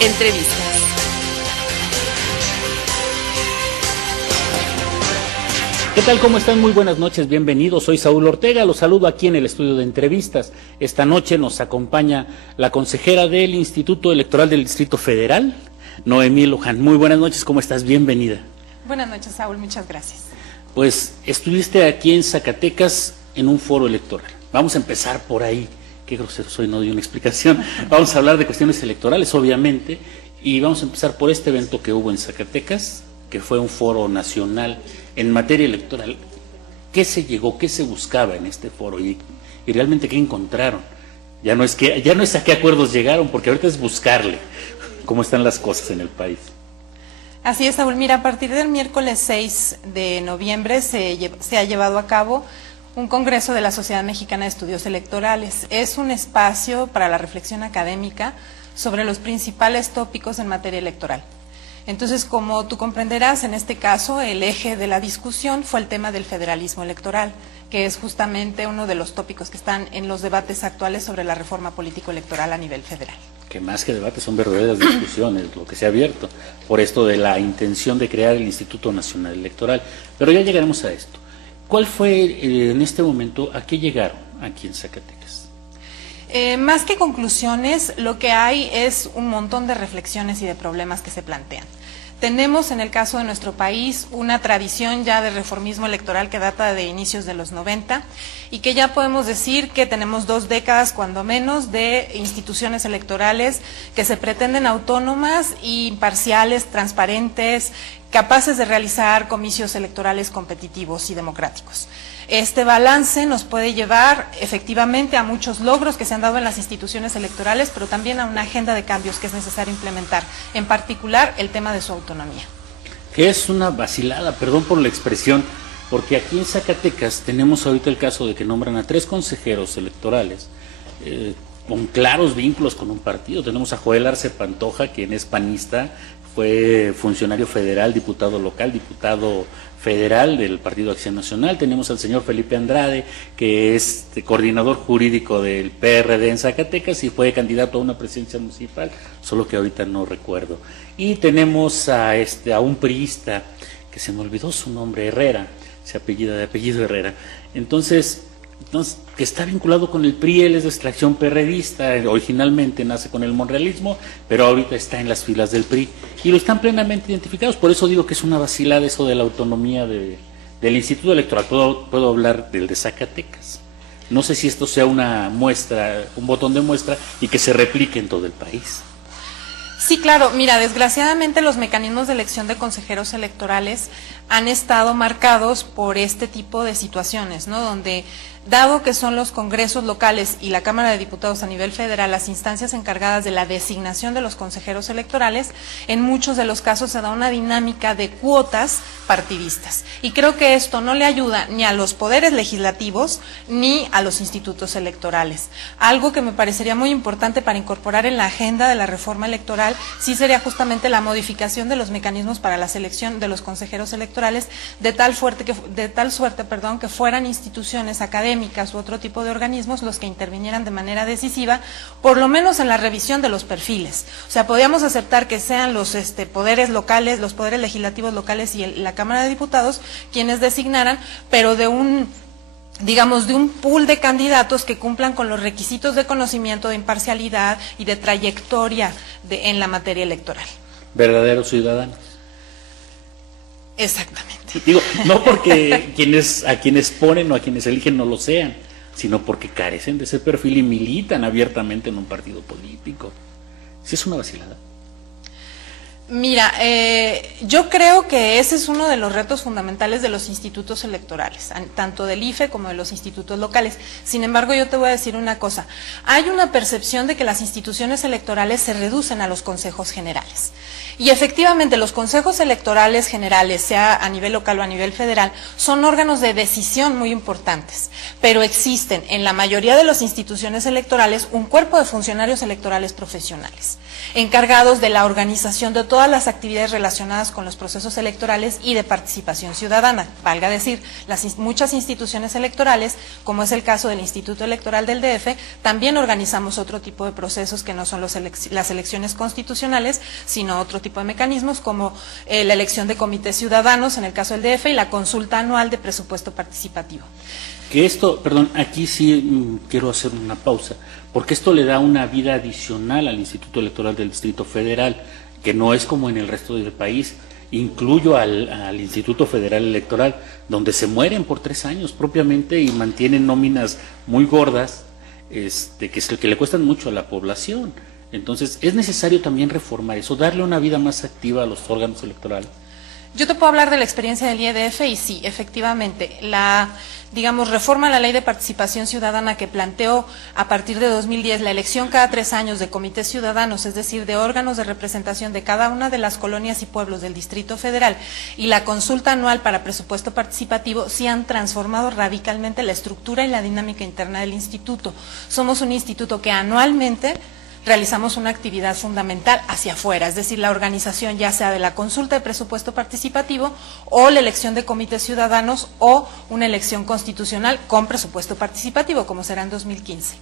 Entrevistas. ¿Qué tal? ¿Cómo están? Muy buenas noches, bienvenidos. Soy Saúl Ortega, los saludo aquí en el estudio de entrevistas. Esta noche nos acompaña la consejera del Instituto Electoral del Distrito Federal, Noemí Luján. Muy buenas noches, ¿cómo estás? Bienvenida. Buenas noches, Saúl, muchas gracias. Pues estuviste aquí en Zacatecas en un foro electoral. Vamos a empezar por ahí. Qué grosero soy, no doy una explicación. Vamos a hablar de cuestiones electorales, obviamente, y vamos a empezar por este evento que hubo en Zacatecas, que fue un foro nacional en materia electoral. ¿Qué se llegó, qué se buscaba en este foro y realmente qué encontraron? Ya no es a qué acuerdos llegaron, porque ahorita es buscarle cómo están las cosas en el país. Así es, Saúl. Mira, a partir del miércoles 6 de noviembre se ha llevado a cabo un congreso de la Sociedad Mexicana de Estudios Electorales. Es un espacio para la reflexión académica sobre los principales tópicos en materia electoral. Entonces, como tú comprenderás, en este caso el eje de la discusión fue el tema del federalismo electoral, que es justamente uno de los tópicos que están en los debates actuales sobre la reforma político-electoral a nivel federal. Que más que debates son verdaderas discusiones, lo que se ha abierto, por esto de la intención de crear el Instituto Nacional Electoral. Pero ya llegaremos a esto. ¿Cuál fue en este momento, a qué llegaron aquí en Zacatecas? Más que conclusiones, lo que hay es un montón de reflexiones y de problemas que se plantean. Tenemos en el caso de nuestro país una tradición ya de reformismo electoral que data de inicios de los 90 y que ya podemos decir que tenemos 2 décadas cuando menos de instituciones electorales que se pretenden autónomas, imparciales, transparentes, capaces de realizar comicios electorales competitivos y democráticos. Este balance nos puede llevar efectivamente a muchos logros que se han dado en las instituciones electorales, pero también a una agenda de cambios que es necesario implementar, en particular el tema de su autonomía. Que es una vacilada, perdón por la expresión, porque aquí en Zacatecas tenemos ahorita el caso de que nombran a 3 consejeros electorales con claros vínculos con un partido. Tenemos a Joel Arce Pantoja, quien es panista, fue funcionario federal, diputado local, diputado federal del Partido Acción Nacional. Tenemos al señor Felipe Andrade, que es coordinador jurídico del PRD en Zacatecas y fue candidato a una presidencia municipal, solo que ahorita no recuerdo. Y tenemos a un priista, que se me olvidó su nombre, Herrera, se apellida de apellido Herrera. Entonces, que está vinculado con el PRI, él es de extracción perredista, originalmente nace con el monrealismo, pero ahorita está en las filas del PRI y lo están plenamente identificados. Por eso digo que es una vacilada eso de la autonomía del Instituto Electoral. Puedo hablar del de Zacatecas. No sé si esto sea una muestra, un botón de muestra y que se replique en todo el país. Sí, claro. Mira, desgraciadamente los mecanismos de elección de consejeros electorales han estado marcados por este tipo de situaciones, ¿no? Donde, dado que son los congresos locales y la Cámara de Diputados a nivel federal las instancias encargadas de la designación de los consejeros electorales, en muchos de los casos se da una dinámica de cuotas partidistas. Y creo que esto no le ayuda ni a los poderes legislativos ni a los institutos electorales. Algo que me parecería muy importante para incorporar en la agenda de la reforma electoral sí sería justamente la modificación de los mecanismos para la selección de los consejeros electorales de tal suerte que fueran instituciones académicas u otro tipo de organismos los que intervinieran de manera decisiva, por lo menos en la revisión de los perfiles. O sea, podríamos aceptar que sean los poderes locales, los poderes legislativos locales y la Cámara de Diputados quienes designaran, pero de un pool de candidatos que cumplan con los requisitos de conocimiento, de imparcialidad y de trayectoria en la materia electoral. ¿Verdaderos ciudadanos? Exactamente. Digo, no porque a quienes ponen o a quienes eligen no lo sean, sino porque carecen de ese perfil y militan abiertamente en un partido político. ¿Sí es una vacilada? Mira, yo creo que ese es uno de los retos fundamentales de los institutos electorales, tanto del IFE como de los institutos locales. Sin embargo, yo te voy a decir una cosa. Hay una percepción de que las instituciones electorales se reducen a los consejos generales. Y efectivamente los consejos electorales generales, sea a nivel local o a nivel federal, son órganos de decisión muy importantes, pero existen en la mayoría de las instituciones electorales un cuerpo de funcionarios electorales profesionales. encargados de la organización de todas las actividades relacionadas con los procesos electorales y de participación ciudadana. Valga decir, muchas instituciones electorales, como es el caso del Instituto Electoral del DF, también organizamos otro tipo de procesos que no son las elecciones constitucionales, sino otro tipo de mecanismos como la elección de comités ciudadanos en el caso del DF y la consulta anual de presupuesto participativo. Que esto, perdón, aquí sí quiero hacer una pausa, porque esto le da una vida adicional al Instituto Electoral del Distrito Federal, que no es como en el resto del país. Incluyo al Instituto Federal Electoral, donde se mueren por 3 años propiamente y mantienen nóminas muy gordas, que le cuestan mucho a la población. Entonces, es necesario también reformar eso, darle una vida más activa a los órganos electorales. Yo te puedo hablar de la experiencia del IEDF y sí, efectivamente, la, reforma a la Ley de Participación Ciudadana que planteó a partir de 2010 la elección cada 3 años de comités ciudadanos, es decir, de órganos de representación de cada una de las colonias y pueblos del Distrito Federal, y la consulta anual para presupuesto participativo, sí han transformado radicalmente la estructura y la dinámica interna del instituto. Somos un instituto que anualmente realizamos una actividad fundamental hacia afuera, es decir, la organización ya sea de la consulta de presupuesto participativo o la elección de comités ciudadanos o una elección constitucional con presupuesto participativo, como será en 2015.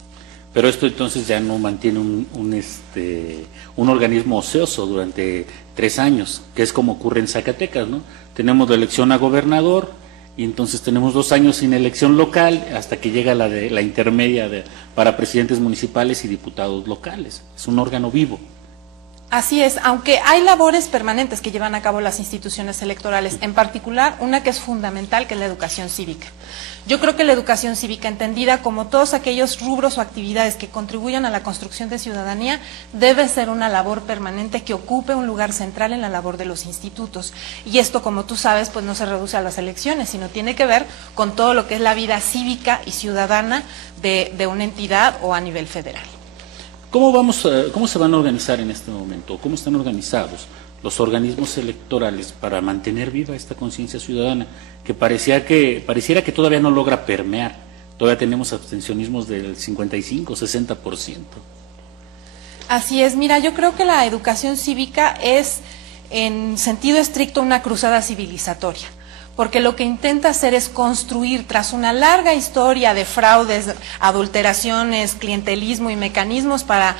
Pero esto entonces ya no mantiene un organismo ocioso durante 3 años, que es como ocurre en Zacatecas, ¿no? Tenemos la elección a gobernador, y entonces tenemos 2 años sin elección local hasta que llega la intermedia para presidentes municipales y diputados locales. Es un órgano vivo. Así es, aunque hay labores permanentes que llevan a cabo las instituciones electorales, en particular una que es fundamental, que es la educación cívica. Yo creo que la educación cívica, entendida como todos aquellos rubros o actividades que contribuyan a la construcción de ciudadanía, debe ser una labor permanente que ocupe un lugar central en la labor de los institutos. Y esto, como tú sabes, pues no se reduce a las elecciones, sino tiene que ver con todo lo que es la vida cívica y ciudadana de una entidad o a nivel federal. ¿Cómo se van a organizar en este momento? ¿Cómo están organizados los organismos electorales para mantener viva esta conciencia ciudadana que pareciera que todavía no logra permear? Todavía tenemos abstencionismos del 55, 60%. Así es, mira, yo creo que la educación cívica es, en sentido estricto, una cruzada civilizatoria, porque lo que intenta hacer es construir, tras una larga historia de fraudes, adulteraciones, clientelismo y mecanismos para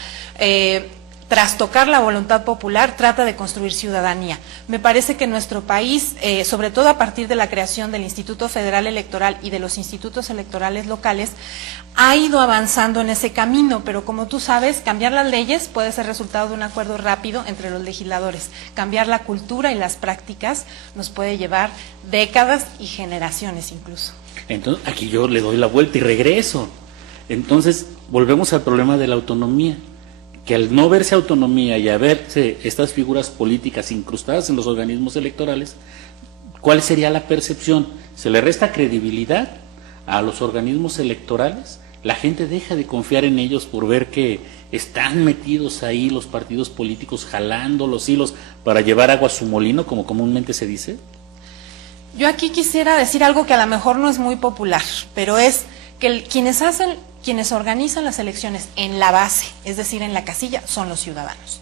trastocar la voluntad popular, trata de construir ciudadanía. Me parece que nuestro país, sobre todo a partir de la creación del Instituto Federal Electoral y de los institutos electorales locales, ha ido avanzando en ese camino, pero como tú sabes, cambiar las leyes puede ser resultado de un acuerdo rápido entre los legisladores. Cambiar la cultura y las prácticas nos puede llevar décadas y generaciones incluso. Entonces, aquí yo le doy la vuelta y regreso. Entonces, volvemos al problema de la autonomía, que al no verse autonomía y a verse estas figuras políticas incrustadas en los organismos electorales, ¿cuál sería la percepción? ¿Se le resta credibilidad a los organismos electorales? La gente deja de confiar en ellos por ver que están metidos ahí los partidos políticos jalando los hilos para llevar agua a su molino, como comúnmente se dice. Yo aquí quisiera decir algo que a lo mejor no es muy popular, pero es que quienes organizan las elecciones en la base, es decir, en la casilla, son los ciudadanos.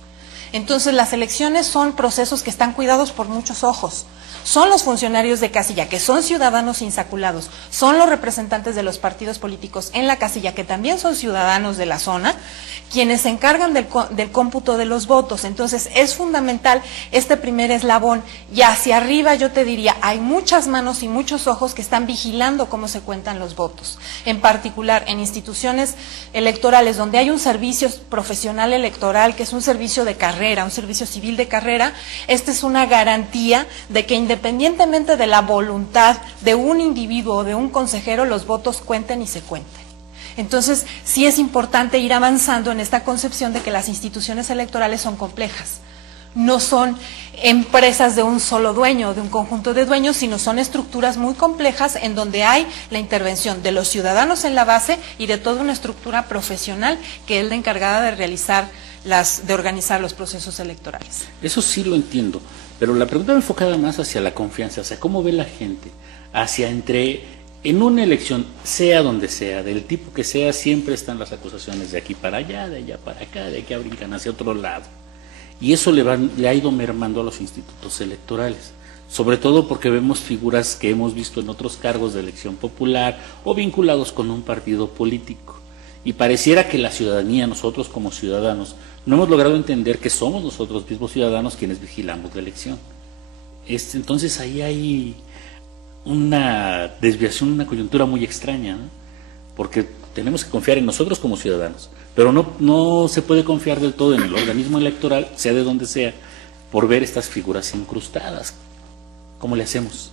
Entonces, las elecciones son procesos que están cuidados por muchos ojos. Son los funcionarios de casilla, que son ciudadanos insaculados, son los representantes de los partidos políticos en la casilla, que también son ciudadanos de la zona, quienes se encargan del cómputo de los votos. Entonces, es fundamental este primer eslabón, y hacia arriba yo te diría, hay muchas manos y muchos ojos que están vigilando cómo se cuentan los votos. En particular, en instituciones electorales donde hay un servicio profesional electoral, que es un servicio de carrera, un servicio civil de carrera, esta es una garantía de que independientemente de la voluntad de un individuo o de un consejero, los votos cuenten y se cuenten. Entonces, sí es importante ir avanzando en esta concepción de que las instituciones electorales son complejas. No son empresas de un solo dueño, de un conjunto de dueños, sino son estructuras muy complejas en donde hay la intervención de los ciudadanos en la base y de toda una estructura profesional que es la encargada de organizar los procesos electorales. Eso sí lo entiendo, pero la pregunta me enfocada más hacia la confianza, o sea, ¿cómo ve la gente en una elección, sea donde sea, del tipo que sea, siempre están las acusaciones de aquí para allá, de allá para acá, de aquí a brincan hacia otro lado? y eso le ha ido mermando a los institutos electorales, sobre todo porque vemos figuras que hemos visto en otros cargos de elección popular o vinculados con un partido político, y pareciera que la ciudadanía, nosotros como ciudadanos, no hemos logrado entender que somos nosotros mismos ciudadanos quienes vigilamos la elección. Entonces ahí hay una desviación, una coyuntura muy extraña, ¿no? Porque tenemos que confiar en nosotros como ciudadanos, pero no se puede confiar del todo en el organismo electoral, sea de donde sea, por ver estas figuras incrustadas. ¿Cómo le hacemos?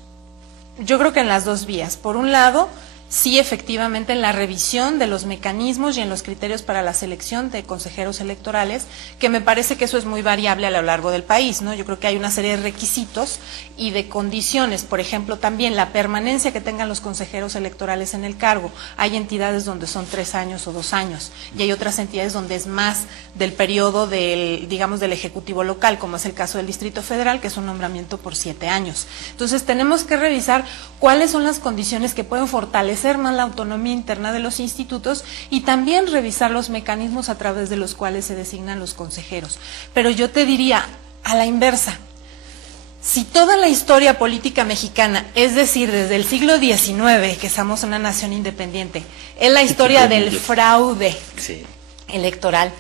Yo creo que en las dos vías. Por un lado, sí, efectivamente, en la revisión de los mecanismos y en los criterios para la selección de consejeros electorales, que me parece que eso es muy variable a lo largo del país, ¿no? Yo creo que hay una serie de requisitos y de condiciones, por ejemplo, también la permanencia que tengan los consejeros electorales en el cargo. Hay entidades donde son 3 años o 2 años, y hay otras entidades donde es más del periodo del, digamos, del Ejecutivo local, como es el caso del Distrito Federal, que es un nombramiento por 7 años. Entonces, tenemos que revisar cuáles son las condiciones que pueden fortalecer más la autonomía interna de los institutos y también revisar los mecanismos a través de los cuales se designan los consejeros. Pero yo te diría, a la inversa, si toda la historia política mexicana, es decir, desde el siglo XIX, que somos una nación independiente, es la historia del fraude electoral,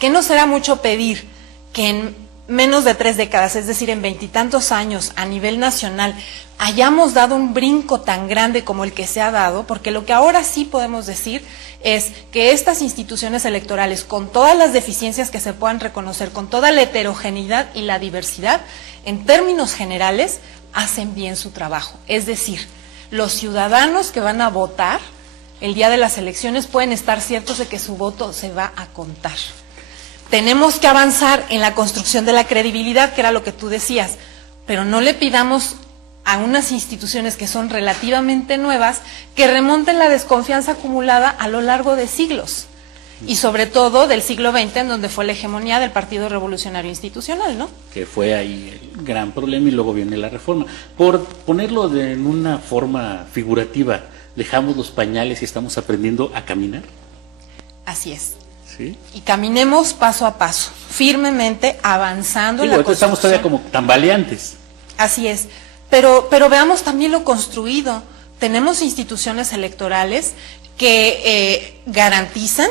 que no será mucho pedir que en menos de 3 décadas, es decir, en 20 y tantos años a nivel nacional, hayamos dado un brinco tan grande como el que se ha dado, porque lo que ahora sí podemos decir es que estas instituciones electorales, con todas las deficiencias que se puedan reconocer, con toda la heterogeneidad y la diversidad, en términos generales, hacen bien su trabajo. Es decir, los ciudadanos que van a votar el día de las elecciones pueden estar ciertos de que su voto se va a contar. Tenemos que avanzar en la construcción de la credibilidad, que era lo que tú decías, pero no le pidamos a unas instituciones que son relativamente nuevas que remonten la desconfianza acumulada a lo largo de siglos, y sobre todo del siglo XX, en donde fue la hegemonía del Partido Revolucionario Institucional, ¿no? Que fue ahí el gran problema, y luego viene la reforma. Por ponerlo en una forma figurativa, ¿dejamos los pañales y estamos aprendiendo a caminar? Así es. ¿Sí? Y caminemos paso a paso, firmemente, avanzando en la construcción. Estamos todavía como tambaleantes. Así es, pero veamos también lo construido. Tenemos instituciones electorales que garantizan,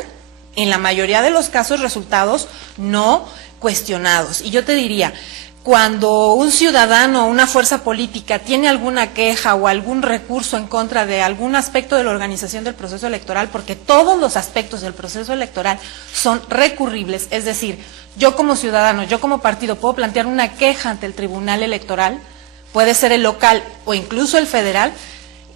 en la mayoría de los casos, resultados no cuestionados. Y yo te diría, cuando un ciudadano o una fuerza política tiene alguna queja o algún recurso en contra de algún aspecto de la organización del proceso electoral, porque todos los aspectos del proceso electoral son recurribles, es decir, yo como ciudadano, yo como partido puedo plantear una queja ante el Tribunal Electoral, puede ser el local o incluso el federal.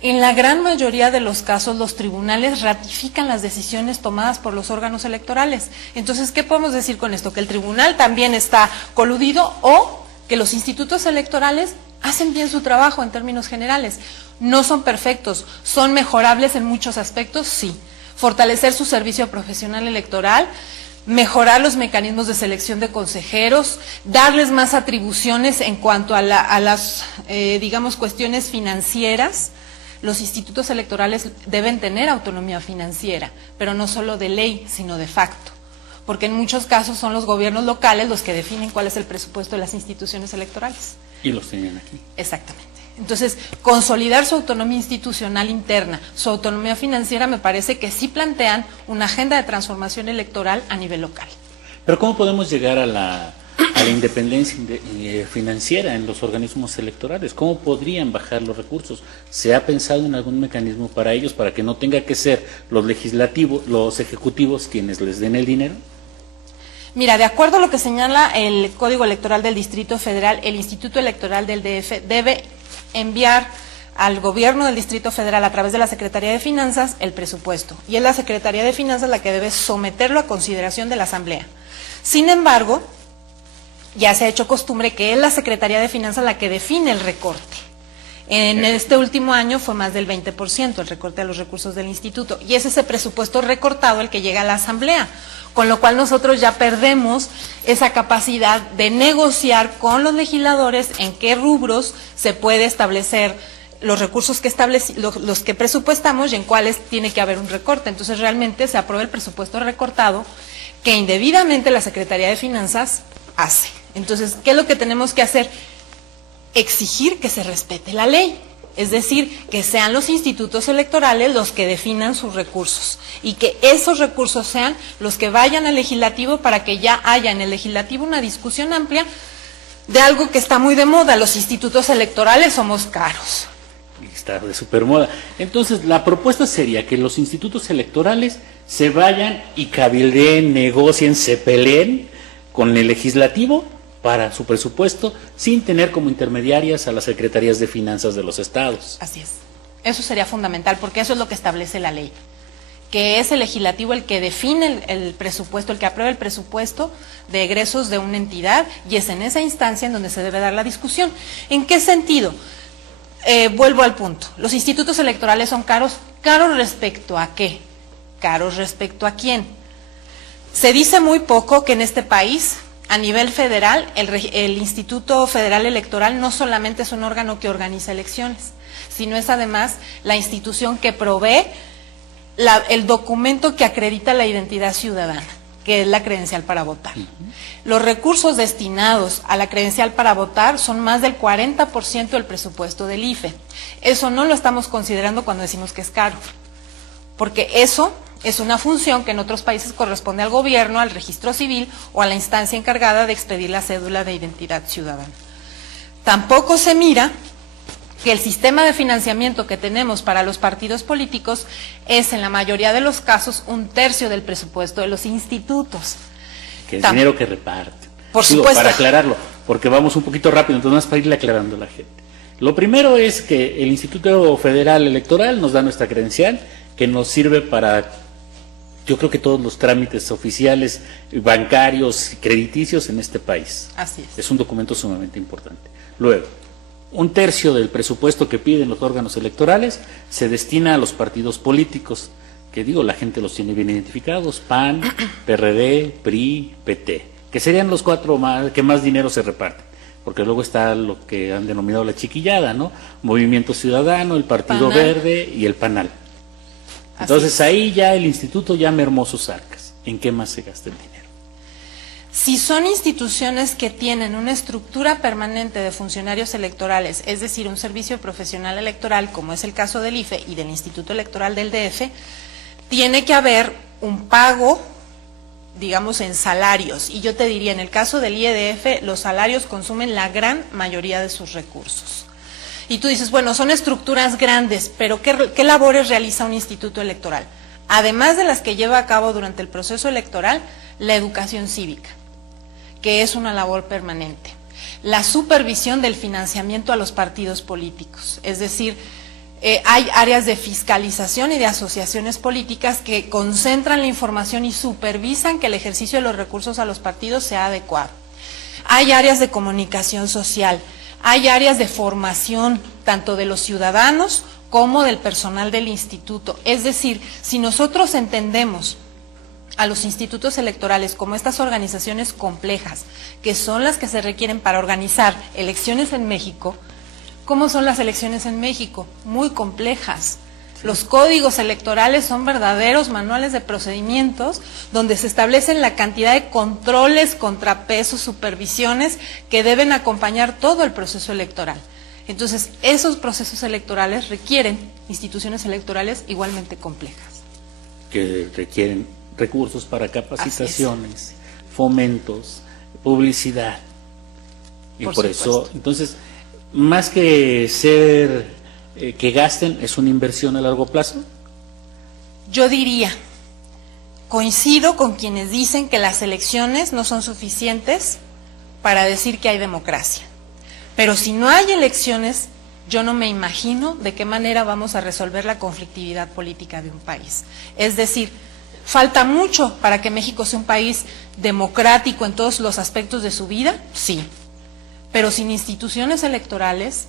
En la gran mayoría de los casos, los tribunales ratifican las decisiones tomadas por los órganos electorales. Entonces, ¿qué podemos decir con esto? Que el tribunal también está coludido, o que los institutos electorales hacen bien su trabajo en términos generales. No son perfectos, son mejorables en muchos aspectos, sí. Fortalecer su servicio profesional electoral, mejorar los mecanismos de selección de consejeros, darles más atribuciones en cuanto a las, digamos, cuestiones financieras. Los institutos electorales deben tener autonomía financiera, pero no solo de ley, sino de facto, porque en muchos casos son los gobiernos locales los que definen cuál es el presupuesto de las instituciones electorales. Y los tenían aquí. Exactamente. Entonces, consolidar su autonomía institucional interna, su autonomía financiera, me parece que sí plantean una agenda de transformación electoral a nivel local. Pero ¿cómo podemos llegar a la independencia financiera en los organismos electorales? ¿Cómo podrían bajar los recursos? ¿Se ha pensado en algún mecanismo para ellos, para que no tenga que ser los legislativos, los ejecutivos quienes les den el dinero? Mira, de acuerdo a lo que señala el Código Electoral del Distrito Federal, el Instituto Electoral del DF debe enviar al gobierno del Distrito Federal, a través de la Secretaría de Finanzas, el presupuesto. Y es la Secretaría de Finanzas la que debe someterlo a consideración de la Asamblea. Sin embargo, ya se ha hecho costumbre que es la Secretaría de Finanzas la que define el recorte. En este último año fue más del 20% el recorte a los recursos del instituto, y es ese presupuesto recortado el que llega a la Asamblea, con lo cual nosotros ya perdemos esa capacidad de negociar con los legisladores en qué rubros se puede establecer los recursos que los que presupuestamos y en cuáles tiene que haber un recorte. Entonces realmente se aprueba el presupuesto recortado que indebidamente la Secretaría de Finanzas hace. Entonces, ¿qué es lo que tenemos que hacer? Exigir que se respete la ley. Es decir, que sean los institutos electorales los que definan sus recursos y que esos recursos sean los que vayan al legislativo para que ya haya en el legislativo una discusión amplia de algo que está muy de moda. Los institutos electorales somos caros. Está de supermoda. Entonces, la propuesta sería que los institutos electorales se vayan y cabildeen, negocien, se peleen con el legislativo para su presupuesto, sin tener como intermediarias a las secretarías de finanzas de los estados. Así es. Eso sería fundamental, porque eso es lo que establece la ley, que es el legislativo el que define el presupuesto, el que aprueba el presupuesto de egresos de una entidad, y es en esa instancia en donde se debe dar la discusión. ¿En qué sentido? Vuelvo al punto. Los institutos electorales son caros. ¿Caros respecto a qué? ¿Caros respecto a quién? Se dice muy poco que en este país, a nivel federal, el Instituto Federal Electoral no solamente es un órgano que organiza elecciones, sino es además la institución que provee el documento que acredita la identidad ciudadana, que es la credencial para votar. Los recursos destinados a la credencial para votar son más del 40% del presupuesto del IFE. Eso no lo estamos considerando cuando decimos que es caro, porque eso es una función que en otros países corresponde al gobierno, al registro civil o a la instancia encargada de expedir la cédula de identidad ciudadana. Tampoco se mira que el sistema de financiamiento que tenemos para los partidos políticos es en la mayoría de los casos 1/3 del presupuesto de los institutos. Que es dinero que reparten. Por supuesto. Para aclararlo, porque vamos un poquito rápido, entonces más para irle aclarando a la gente. Lo primero es que el Instituto Federal Electoral nos da nuestra credencial, que nos sirve para, yo creo que todos los trámites oficiales, bancarios y crediticios en este país. Así es. Es un documento sumamente importante. Luego, 1/3 del presupuesto que piden los órganos electorales se destina a los partidos políticos, que digo, la gente los tiene bien identificados: PAN, PRD, PRI, PT, que serían los 4 que más dinero se reparten, porque luego está lo que han denominado la chiquillada, ¿no? Movimiento Ciudadano, el Partido Panal. Verde y el PANAL. Entonces ahí ya el instituto ya mermó sus arcas. ¿En qué más se gasta el dinero? Si son instituciones que tienen una estructura permanente de funcionarios electorales, es decir, un servicio profesional electoral, como es el caso del IFE y del Instituto Electoral del DF, tiene que haber un pago, digamos, en salarios. Y yo te diría, en el caso del IEDF, los salarios consumen la gran mayoría de sus recursos. Y tú dices, bueno, son estructuras grandes, pero ¿qué labores realiza un instituto electoral? Además de las que lleva a cabo durante el proceso electoral, la educación cívica, que es una labor permanente. La supervisión del financiamiento a los partidos políticos, es decir, hay áreas de fiscalización y de asociaciones políticas que concentran la información y supervisan que el ejercicio de los recursos a los partidos sea adecuado. Hay áreas de comunicación social, hay áreas de formación tanto de los ciudadanos como del personal del instituto. Es decir, si nosotros entendemos a los institutos electorales como estas organizaciones complejas, que son las que se requieren para organizar elecciones en México, ¿cómo son las elecciones en México? Muy complejas. Los códigos electorales son verdaderos manuales de procedimientos donde se establecen la cantidad de controles, contrapesos, supervisiones que deben acompañar todo el proceso electoral. Entonces, esos procesos electorales requieren instituciones electorales igualmente complejas. Que requieren recursos para capacitaciones, fomentos, publicidad. Y por eso, entonces, más que ser que gasten, ¿es una inversión a largo plazo? Yo diría, coincido con quienes dicen que las elecciones no son suficientes para decir que hay democracia. Pero si no hay elecciones, yo no me imagino de qué manera vamos a resolver la conflictividad política de un país. Es decir, ¿falta mucho para que México sea un país democrático en todos los aspectos de su vida? Sí. Pero sin instituciones electorales,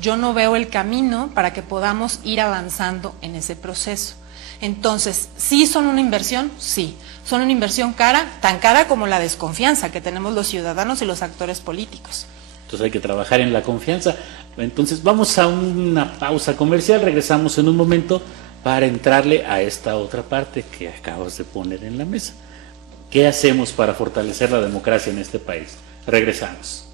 yo no veo el camino para que podamos ir avanzando en ese proceso. Entonces, ¿sí son una inversión? Sí. ¿Son una inversión cara? Tan cara como la desconfianza que tenemos los ciudadanos y los actores políticos. Entonces hay que trabajar en la confianza. Entonces vamos a una pausa comercial, regresamos en un momento para entrarle a esta otra parte que acabas de poner en la mesa. ¿Qué hacemos para fortalecer la democracia en este país? Regresamos.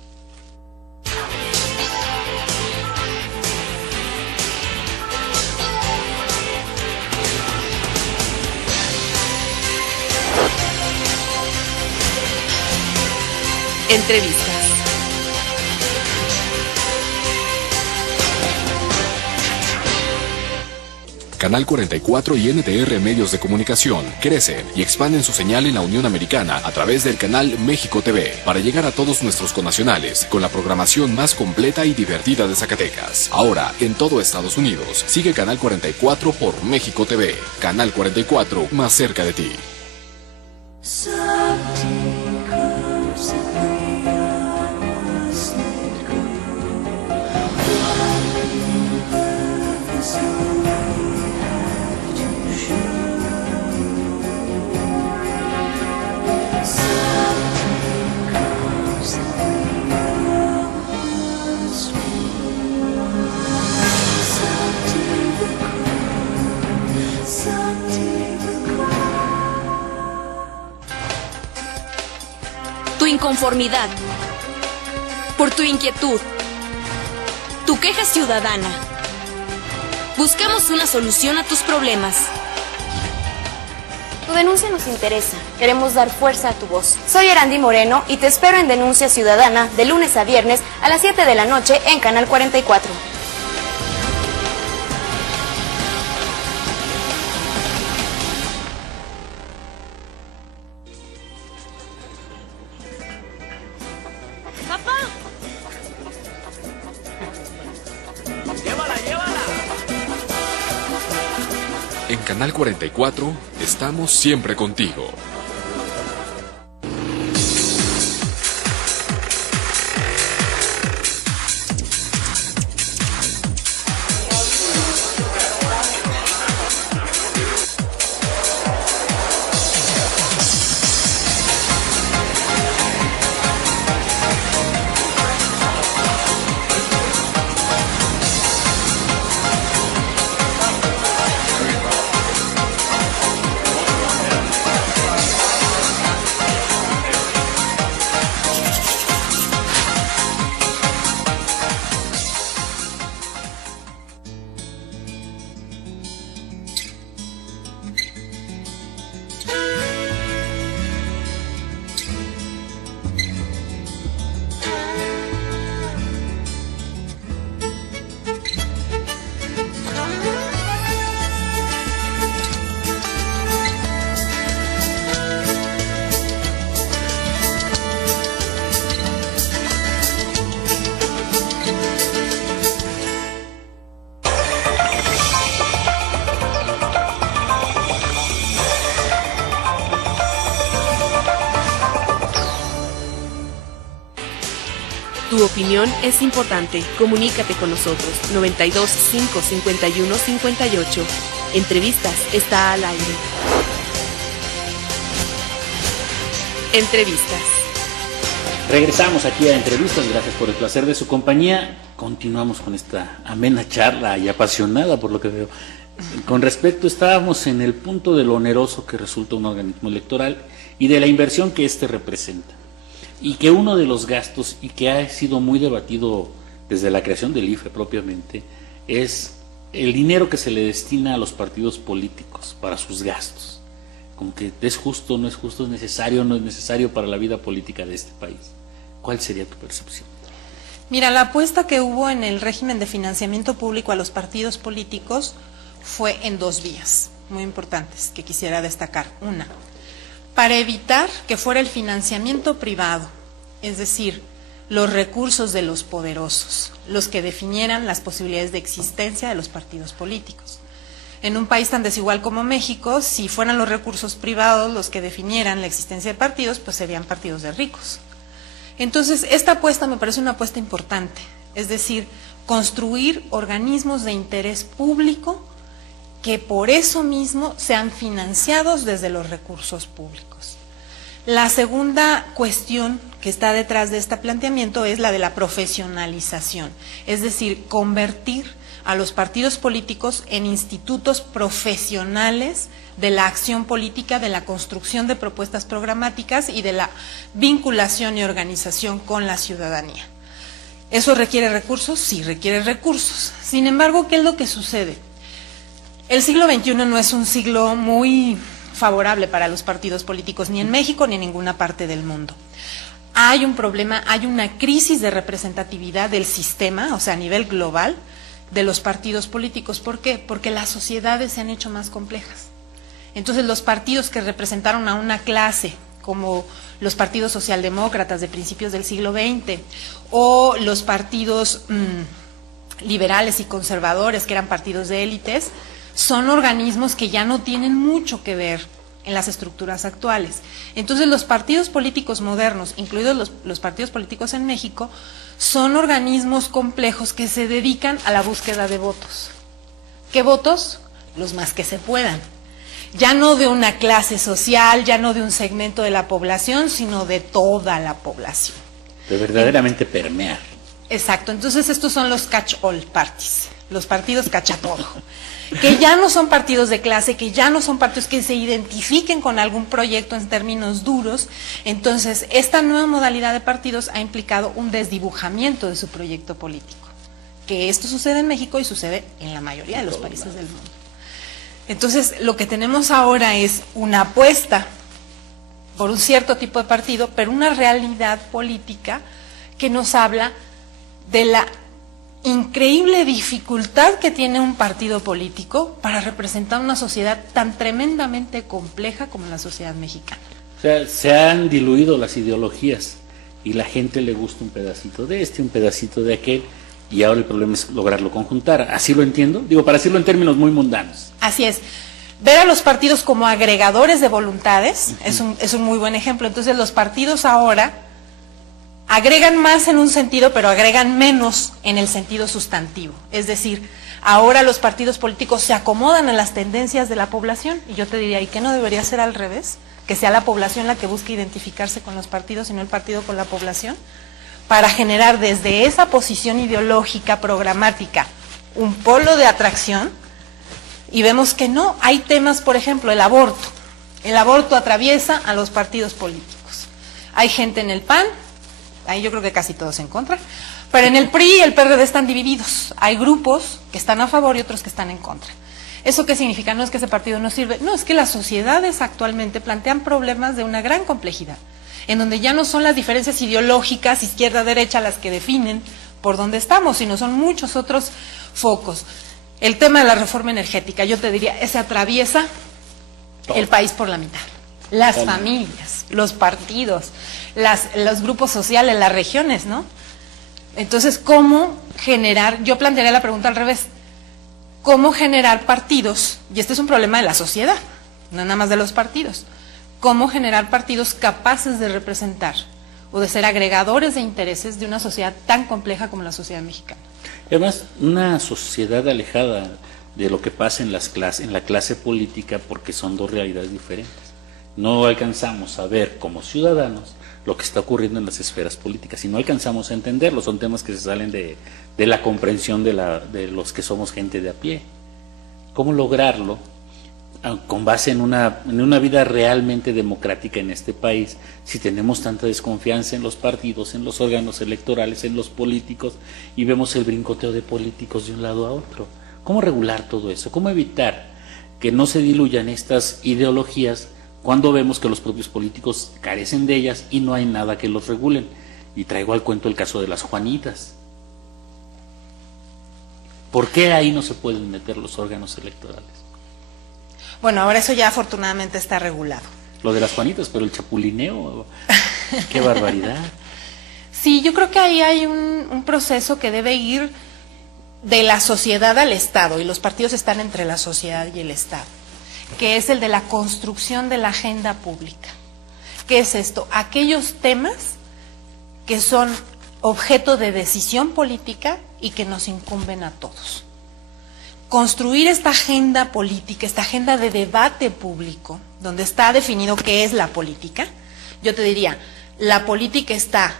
Entrevistas. Canal 44 y NTR Medios de Comunicación crecen y expanden su señal en la Unión Americana a través del canal México TV para llegar a todos nuestros connacionales con la programación más completa y divertida de Zacatecas. Ahora, en todo Estados Unidos, sigue Canal 44 por México TV. Canal 44, más cerca de ti. Tu inconformidad, por tu inquietud, tu queja ciudadana. Buscamos una solución a tus problemas. Tu denuncia nos interesa. Queremos dar fuerza a tu voz. Soy Erandi Moreno y te espero en Denuncia Ciudadana de lunes a viernes a las 7 de la noche en Canal 44. En Canal 44, estamos siempre contigo. Tu opinión es importante. Comunícate con nosotros. 92 5 51 58. Entrevistas está al aire. Entrevistas. Regresamos aquí a Entrevistas. Gracias por el placer de su compañía. Continuamos con esta amena charla y apasionada, por lo que veo. Con respecto, estábamos en el punto de lo oneroso que resulta un organismo electoral y de la inversión que éste representa. Y que uno de los gastos, y que ha sido muy debatido desde la creación del IFE propiamente, es el dinero que se le destina a los partidos políticos para sus gastos. Como que es justo, no es justo, es necesario, no es necesario para la vida política de este país. ¿Cuál sería tu percepción? Mira, la apuesta que hubo en el régimen de financiamiento público a los partidos políticos fue en dos vías muy importantes que quisiera destacar. Una, para evitar que fuera el financiamiento privado, es decir, los recursos de los poderosos, los que definieran las posibilidades de existencia de los partidos políticos. En un país tan desigual como México, si fueran los recursos privados los que definieran la existencia de partidos, pues serían partidos de ricos. Entonces, esta apuesta me parece una apuesta importante, es decir, construir organismos de interés público que por eso mismo sean financiados desde los recursos públicos. La segunda cuestión que está detrás de este planteamiento es la de la profesionalización, es decir, convertir a los partidos políticos en institutos profesionales de la acción política, de la construcción de propuestas programáticas y de la vinculación y organización con la ciudadanía. ¿Eso requiere recursos? Sí, requiere recursos. Sin embargo, ¿qué es lo que sucede? El siglo XXI no es un siglo muy favorable para los partidos políticos, ni en México ni en ninguna parte del mundo. Hay un problema, hay una crisis de representatividad del sistema, o sea, a nivel global, de los partidos políticos. ¿Por qué? Porque las sociedades se han hecho más complejas. Entonces, los partidos que representaron a una clase, como los partidos socialdemócratas de principios del siglo XX, o los partidos liberales y conservadores, que eran partidos de élites, son organismos que ya no tienen mucho que ver en las estructuras actuales. Entonces, los partidos políticos modernos, incluidos los partidos políticos en México, son organismos complejos que se dedican a la búsqueda de votos. ¿Qué votos? Los más que se puedan. Ya no de una clase social, ya no de un segmento de la población, sino de toda la población. De verdaderamente permear. Exacto. Entonces, estos son los catch-all parties, los partidos cacha-todo, que ya no son partidos de clase, que ya no son partidos que se identifiquen con algún proyecto en términos duros. Entonces, esta nueva modalidad de partidos ha implicado un desdibujamiento de su proyecto político, que esto sucede en México y sucede en la mayoría de los países del mundo. Entonces, lo que tenemos ahora es una apuesta por un cierto tipo de partido, pero una realidad política que nos habla de la increíble dificultad que tiene un partido político para representar una sociedad tan tremendamente compleja como la sociedad mexicana. O sea, se han diluido las ideologías y la gente le gusta un pedacito de este, un pedacito de aquel, y ahora el problema es lograrlo conjuntar. ¿Así lo entiendo? Digo, para decirlo en términos muy mundanos. Así es. Ver a los partidos como agregadores de voluntades es un muy buen ejemplo. Entonces, los partidos ahora agregan más en un sentido, pero agregan menos en el sentido sustantivo. Es decir, ahora los partidos políticos se acomodan a las tendencias de la población, y yo te diría, ¿y qué no debería ser al revés? Que sea la población la que busque identificarse con los partidos y no el partido con la población, para generar desde esa posición ideológica, programática, un polo de atracción. Y vemos que no, hay temas, por ejemplo, el aborto. El aborto atraviesa a los partidos políticos. Hay gente en el PAN, ahí yo creo que casi todos en contra, pero en el PRI y el PRD están divididos. Hay grupos que están a favor y otros que están en contra. ¿Eso qué significa? No es que ese partido no sirve, no, es que las sociedades actualmente plantean problemas de una gran complejidad, en donde ya no son las diferencias ideológicas, izquierda-derecha, las que definen por dónde estamos, sino son muchos otros focos. El tema de la reforma energética, yo te diría, ese atraviesa el país por la mitad. Las familias, los partidos, los grupos sociales, las regiones, ¿no? Entonces, ¿cómo generar? Yo plantearía la pregunta al revés. ¿Cómo generar partidos? Y este es un problema de la sociedad, no nada más de los partidos. ¿Cómo generar partidos capaces de representar o de ser agregadores de intereses de una sociedad tan compleja como la sociedad mexicana? Además, una sociedad alejada de lo que pasa en la clase política, porque son dos realidades diferentes. No alcanzamos a ver como ciudadanos lo que está ocurriendo en las esferas políticas, y no alcanzamos a entenderlo. Son temas que se salen de la comprensión de los que somos gente de a pie. ¿Cómo lograrlo con base en una vida realmente democrática en este país, si tenemos tanta desconfianza en los partidos, en los órganos electorales, en los políticos, y vemos el brincoteo de políticos de un lado a otro? ¿Cómo regular todo eso? ¿Cómo evitar que no se diluyan estas ideologías cuando vemos que los propios políticos carecen de ellas y no hay nada que los regulen? Y traigo al cuento el caso de las Juanitas. ¿Por qué ahí no se pueden meter los órganos electorales? Bueno, ahora eso ya afortunadamente está regulado. Lo de las Juanitas, pero el chapulineo, qué barbaridad. Sí, yo creo que ahí hay un proceso que debe ir de la sociedad al Estado, y los partidos están entre la sociedad y el Estado, que es el de la construcción de la agenda pública. ¿Qué es esto? Aquellos temas que son objeto de decisión política y que nos incumben a todos. Construir esta agenda política, esta agenda de debate público, donde está definido qué es la política. Yo te diría, la política está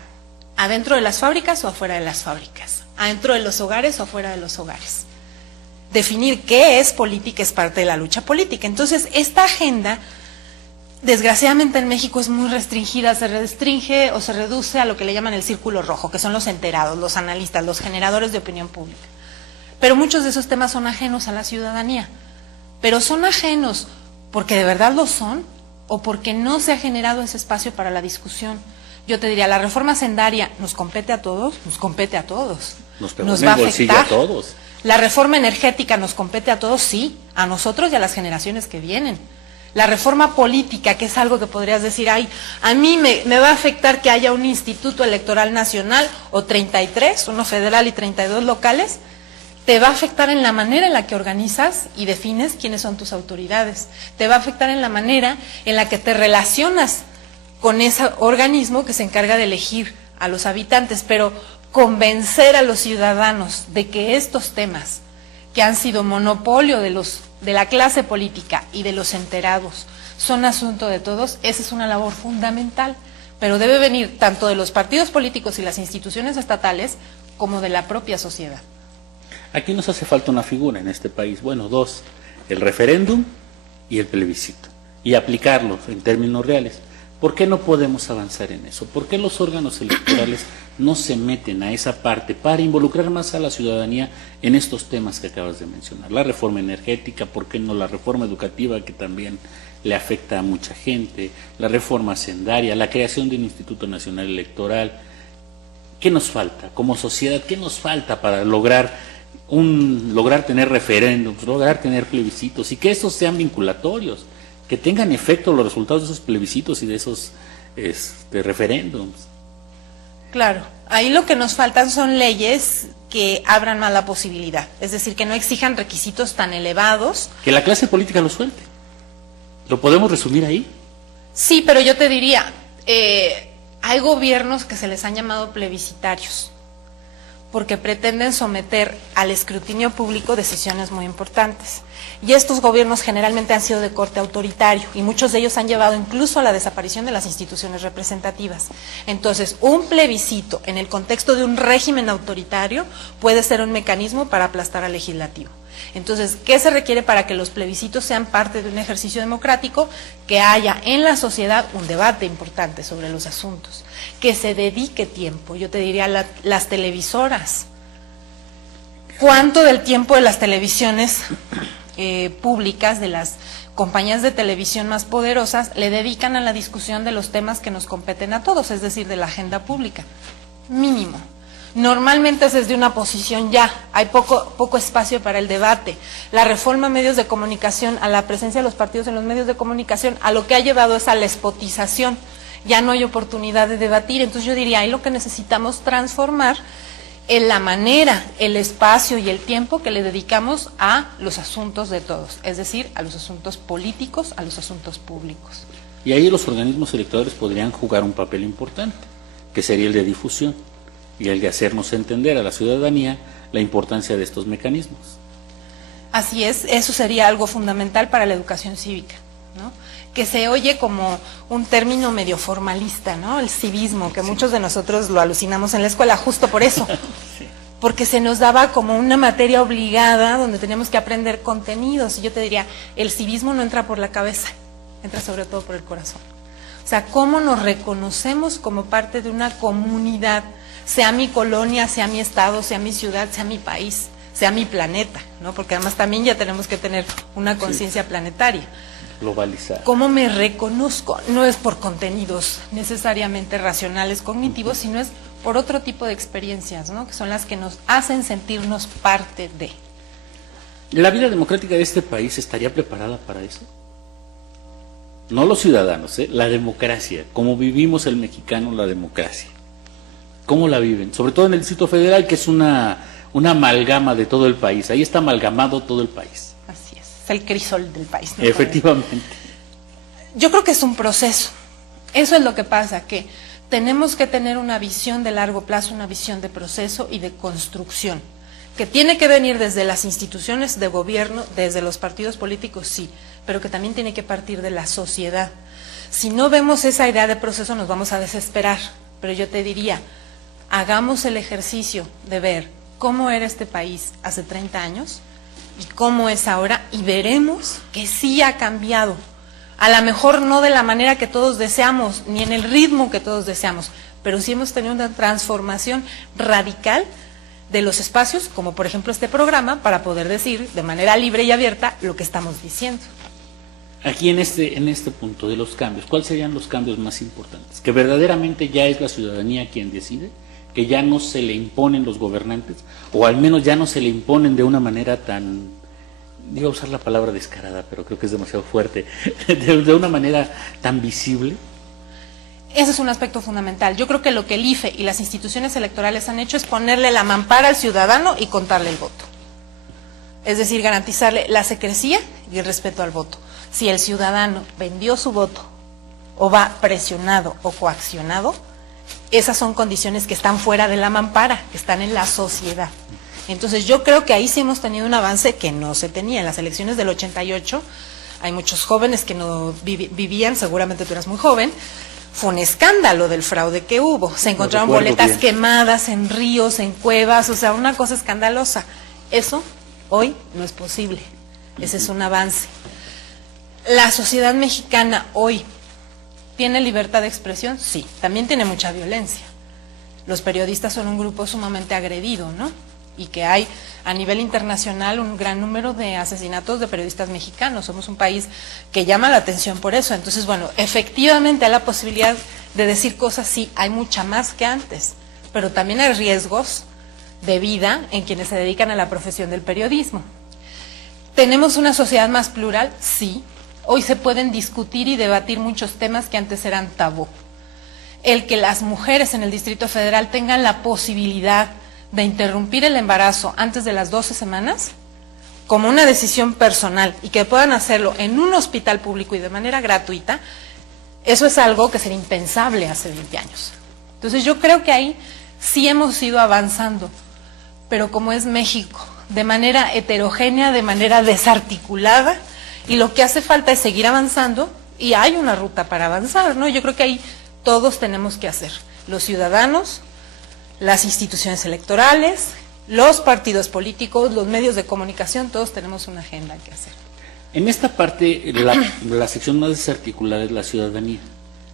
adentro de las fábricas o afuera de las fábricas, adentro de los hogares o afuera de los hogares. definir qué es política es parte de la lucha política. Entonces, esta agenda, desgraciadamente en México es muy restringida, se restringe o se reduce a lo que le llaman el círculo rojo, que son los enterados, los analistas, los generadores de opinión pública. Pero muchos de esos temas son ajenos a la ciudadanía. Pero son ajenos porque de verdad lo son o porque no se ha generado ese espacio para la discusión. Yo te diría, la reforma hacendaria nos compete a todos, nos compete a todos. Nos va a afectar a todos. La reforma energética nos compete a todos, sí, a nosotros y a las generaciones que vienen. La reforma política, que es algo que podrías decir, ay, a mí me va a afectar que haya un instituto electoral nacional o 33, uno federal y 32 locales, te va a afectar en la manera en la que organizas y defines quiénes son tus autoridades. Te va a afectar en la manera en la que te relacionas con ese organismo que se encarga de elegir a los habitantes, pero convencer a los ciudadanos de que estos temas que han sido monopolio de la clase política y de los enterados son asunto de todos, esa es una labor fundamental, pero debe venir tanto de los partidos políticos y las instituciones estatales como de la propia sociedad. Aquí nos hace falta una figura en este país, bueno, dos, el referéndum y el plebiscito, y aplicarlos en términos reales. ¿Por qué no podemos avanzar en eso? ¿Por qué los órganos electorales no se meten a esa parte para involucrar más a la ciudadanía en estos temas que acabas de mencionar? La reforma energética, ¿por qué no la reforma educativa que también le afecta a mucha gente? La reforma hacendaria, la creación de un Instituto Nacional Electoral. ¿Qué nos falta como sociedad? ¿Qué nos falta para lograr tener referéndums, lograr tener plebiscitos y que estos sean vinculatorios? Que tengan efecto los resultados de esos plebiscitos y de esos referéndums. Claro, ahí lo que nos faltan son leyes que abran más la posibilidad, es decir, que no exijan requisitos tan elevados. Que la clase política lo suelte. ¿Lo podemos resumir ahí? Sí, pero yo te diría, hay gobiernos que se les han llamado plebiscitarios, porque pretenden someter al escrutinio público decisiones muy importantes. Y estos gobiernos generalmente han sido de corte autoritario y muchos de ellos han llevado incluso a la desaparición de las instituciones representativas. Entonces, un plebiscito en el contexto de un régimen autoritario puede ser un mecanismo para aplastar al legislativo. Entonces, ¿qué se requiere para que los plebiscitos sean parte de un ejercicio democrático? Que haya en la sociedad un debate importante sobre los asuntos, que se dedique tiempo. Yo te diría, las televisoras. ¿Cuánto del tiempo de las televisiones públicas, de las compañías de televisión más poderosas, le dedican a la discusión de los temas que nos competen a todos, es decir, de la agenda pública? Mínimo. Normalmente es desde una posición ya, hay poco espacio para el debate. La reforma a medios de comunicación, a la presencia de los partidos en los medios de comunicación, a lo que ha llevado es a la espotización. Ya no hay oportunidad de debatir, entonces yo diría, ahí lo que necesitamos transformar en la manera, el espacio y el tiempo que le dedicamos a los asuntos de todos, es decir, a los asuntos políticos, a los asuntos públicos. Y ahí los organismos electorales podrían jugar un papel importante, que sería el de difusión y el de hacernos entender a la ciudadanía la importancia de estos mecanismos. Así es, eso sería algo fundamental para la educación cívica, ¿no? Que se oye como un término medio formalista, ¿no? El civismo, que muchos de nosotros lo alucinamos en la escuela justo por eso, porque se nos daba como una materia obligada donde teníamos que aprender contenidos. Y yo te diría, el civismo no entra por la cabeza, entra sobre todo por el corazón. O sea, cómo nos reconocemos como parte de una comunidad, sea mi colonia, sea mi estado, sea mi ciudad, sea mi país, sea mi planeta, ¿no? Porque además también ya tenemos que tener una conciencia planetaria. Globalizar. ¿Cómo me reconozco? No es por contenidos necesariamente racionales, cognitivos, sino es por otro tipo de experiencias, ¿no? Que son las que nos hacen sentirnos parte de. ¿La vida democrática de este país estaría preparada para eso? No los ciudadanos, la democracia, como vivimos el mexicano la democracia. ¿Cómo la viven? Sobre todo en el Distrito Federal, que es una amalgama de todo el país. Ahí está amalgamado todo el país. Es el crisol del país, ¿no? Efectivamente. Yo creo que es un proceso. Eso es lo que pasa, que tenemos que tener una visión de largo plazo, una visión de proceso y de construcción, que tiene que venir desde las instituciones de gobierno, desde los partidos políticos, sí, pero que también tiene que partir de la sociedad. Si no vemos esa idea de proceso, nos vamos a desesperar. Pero yo te diría, hagamos el ejercicio de ver cómo era este país hace 30 años y cómo es ahora, y veremos que sí ha cambiado. A lo mejor no de la manera que todos deseamos, ni en el ritmo que todos deseamos, pero sí hemos tenido una transformación radical de los espacios, como por ejemplo este programa, para poder decir de manera libre y abierta lo que estamos diciendo. Aquí en este punto de los cambios, ¿cuáles serían los cambios más importantes? Que verdaderamente ya es la ciudadanía quien decide, que ya no se le imponen los gobernantes, o al menos ya no se le imponen de una manera tan, iba a usar la palabra descarada, pero creo que es demasiado fuerte, de una manera tan visible. Ese es un aspecto fundamental. Yo creo que lo que el IFE y las instituciones electorales han hecho es ponerle la mampara al ciudadano y contarle el voto. Es decir, garantizarle la secrecía y el respeto al voto. Si el ciudadano vendió su voto o va presionado o coaccionado, esas son condiciones que están fuera de la mampara, que están en la sociedad. Entonces yo creo que ahí sí hemos tenido un avance que no se tenía. En las elecciones del 88 hay muchos jóvenes que no vivían, seguramente tú eras muy joven. Fue un escándalo del fraude que hubo. Se encontraron boletas quemadas en ríos, en cuevas, o sea, una cosa escandalosa. Eso hoy no es posible. Ese es un avance. La sociedad mexicana hoy tiene libertad de expresión, sí. También tiene mucha violencia. Los periodistas son un grupo sumamente agredido, ¿no? Y que hay a nivel internacional un gran número de asesinatos de periodistas mexicanos. Somos un país que llama la atención por eso. Entonces, bueno, efectivamente hay la posibilidad de decir cosas, sí, hay mucha más que antes, pero también hay riesgos de vida en quienes se dedican a la profesión del periodismo. ¿Tenemos una sociedad más plural? Sí. Hoy se pueden discutir y debatir muchos temas que antes eran tabú. El que las mujeres en el Distrito Federal tengan la posibilidad de interrumpir el embarazo antes de las 12 semanas, como una decisión personal, y que puedan hacerlo en un hospital público y de manera gratuita, eso es algo que sería impensable hace 20 años. Entonces yo creo que ahí sí hemos ido avanzando, pero como es México, de manera heterogénea, de manera desarticulada, y lo que hace falta es seguir avanzando, y hay una ruta para avanzar, ¿no? Yo creo que ahí todos tenemos que hacer, los ciudadanos, las instituciones electorales, los partidos políticos, los medios de comunicación, todos tenemos una agenda que hacer. En esta parte, la sección más desarticulada es la ciudadanía.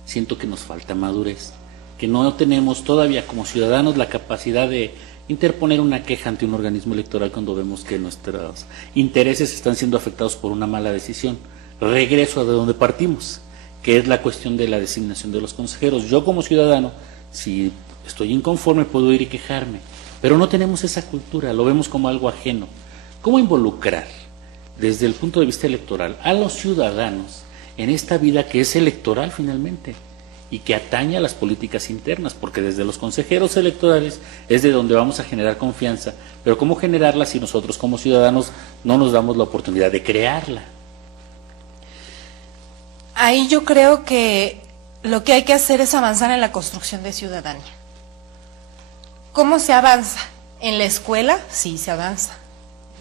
Siento que nos falta madurez, que no tenemos todavía como ciudadanos la capacidad de interponer una queja ante un organismo electoral cuando vemos que nuestros intereses están siendo afectados por una mala decisión. Regreso a de donde partimos, que es la cuestión de la designación de los consejeros. Yo como ciudadano, si estoy inconforme, puedo ir y quejarme, pero no tenemos esa cultura, lo vemos como algo ajeno. ¿Cómo involucrar desde el punto de vista electoral a los ciudadanos en esta vida que es electoral finalmente y que atañe a las políticas internas? Porque desde los consejeros electorales es de donde vamos a generar confianza, pero ¿cómo generarla si nosotros como ciudadanos no nos damos la oportunidad de crearla? Ahí yo creo que lo que hay que hacer es avanzar en la construcción de ciudadanía. ¿Cómo se avanza? En la escuela, sí, se avanza,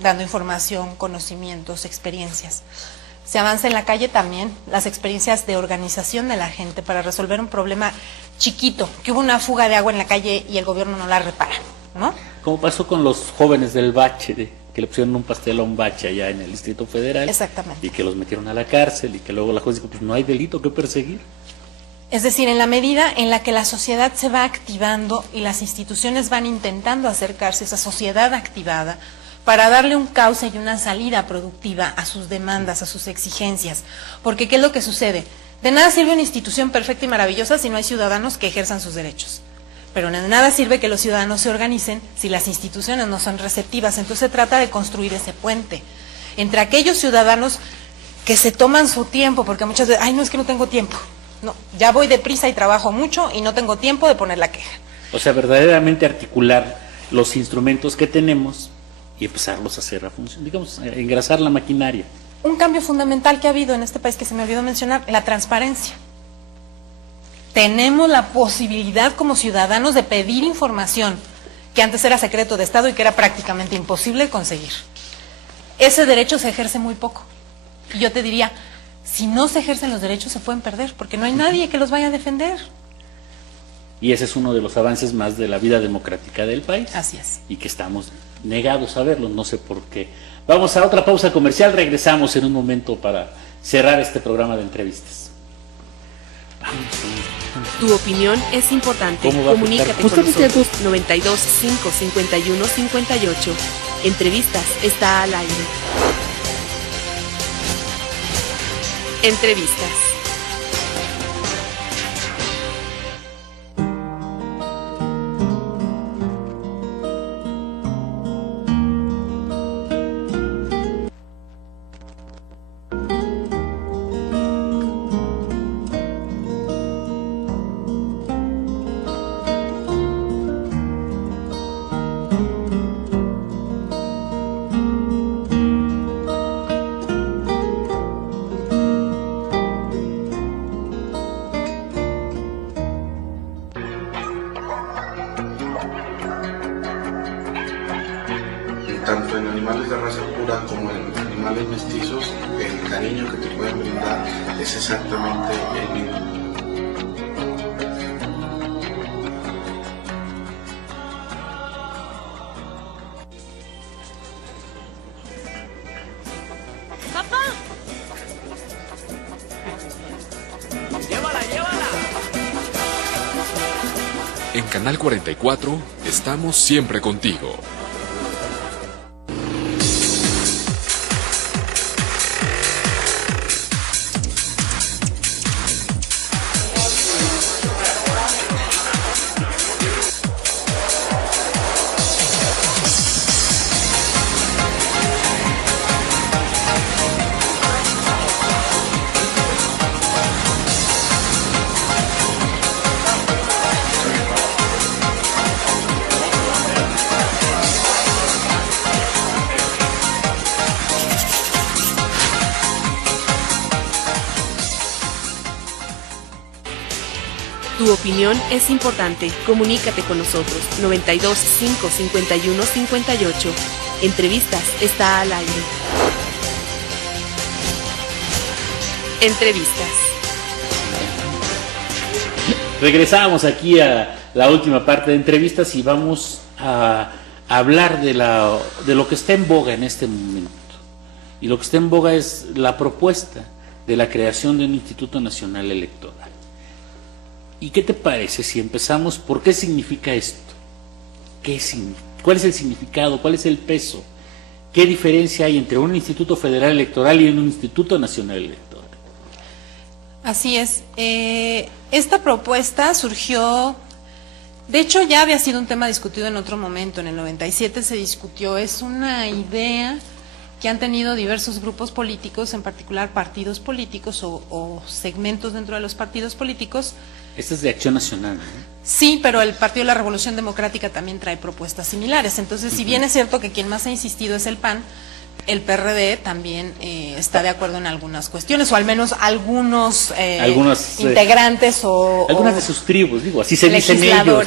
dando información, conocimientos, experiencias. Se avanza en la calle también, las experiencias de organización de la gente para resolver un problema chiquito, que hubo una fuga de agua en la calle y el gobierno no la repara, ¿no? Como pasó con los jóvenes del bache, que le pusieron un pastel a un bache allá en el Distrito Federal. Exactamente. Y que los metieron a la cárcel y que luego la juez dijo, pues no hay delito que perseguir. Es decir, en la medida en la que la sociedad se va activando y las instituciones van intentando acercarse a esa sociedad activada para darle un cauce y una salida productiva a sus demandas, a sus exigencias. Porque ¿qué es lo que sucede? De nada sirve una institución perfecta y maravillosa si no hay ciudadanos que ejerzan sus derechos. Pero de nada sirve que los ciudadanos se organicen si las instituciones no son receptivas. Entonces se trata de construir ese puente entre aquellos ciudadanos que se toman su tiempo, porque muchas veces, ay, no, es que no tengo tiempo. No, ya voy deprisa y trabajo mucho y no tengo tiempo de poner la queja. O sea, verdaderamente articular los instrumentos que tenemos y empezarlos a hacer a función, digamos, a engrasar la maquinaria. Un cambio fundamental que ha habido en este país que se me olvidó mencionar, la transparencia. Tenemos la posibilidad como ciudadanos de pedir información que antes era secreto de Estado y que era prácticamente imposible conseguir. Ese derecho se ejerce muy poco. Y yo te diría, si no se ejercen los derechos se pueden perder, porque no hay nadie que los vaya a defender. Y ese es uno de los avances más de la vida democrática del país. Así es. Y que estamos negados a verlo, no sé por qué Vamos a otra pausa comercial, regresamos en un momento para cerrar este programa de entrevistas. Tu opinión es importante. Comunícate con nosotros. 92 5 51 58. Entrevistas está al aire. Entrevistas. Tanto en animales de raza pura como en animales mestizos, el cariño que te pueden brindar es exactamente el mismo. En Canal 44 estamos siempre contigo. Tu opinión es importante. Comunícate con nosotros. 92 5 51 58. Entrevistas está al aire. Entrevistas. Regresamos aquí a la última parte de entrevistas y vamos a hablar de lo que está en boga en este momento. Y lo que está en boga es la propuesta de la creación de un Instituto Nacional Electoral. ¿Y qué te parece si empezamos por qué significa esto? ¿Cuál es el significado? ¿Cuál es el peso? ¿Qué diferencia hay entre un Instituto Federal Electoral y un Instituto Nacional Electoral? Así es. Esta propuesta surgió, de hecho ya había sido un tema discutido en otro momento, en el 97 se discutió, es una idea que han tenido diversos grupos políticos, en particular partidos políticos o segmentos dentro de los partidos políticos. Esta es de Acción Nacional, ¿no? Sí, pero el Partido de la Revolución Democrática también trae propuestas similares. Entonces, si bien es cierto que quien más ha insistido es el PAN, el PRD también está de acuerdo en algunas cuestiones, o al menos algunos integrantes algunas de sus tribus, digo, así se dicen ellos.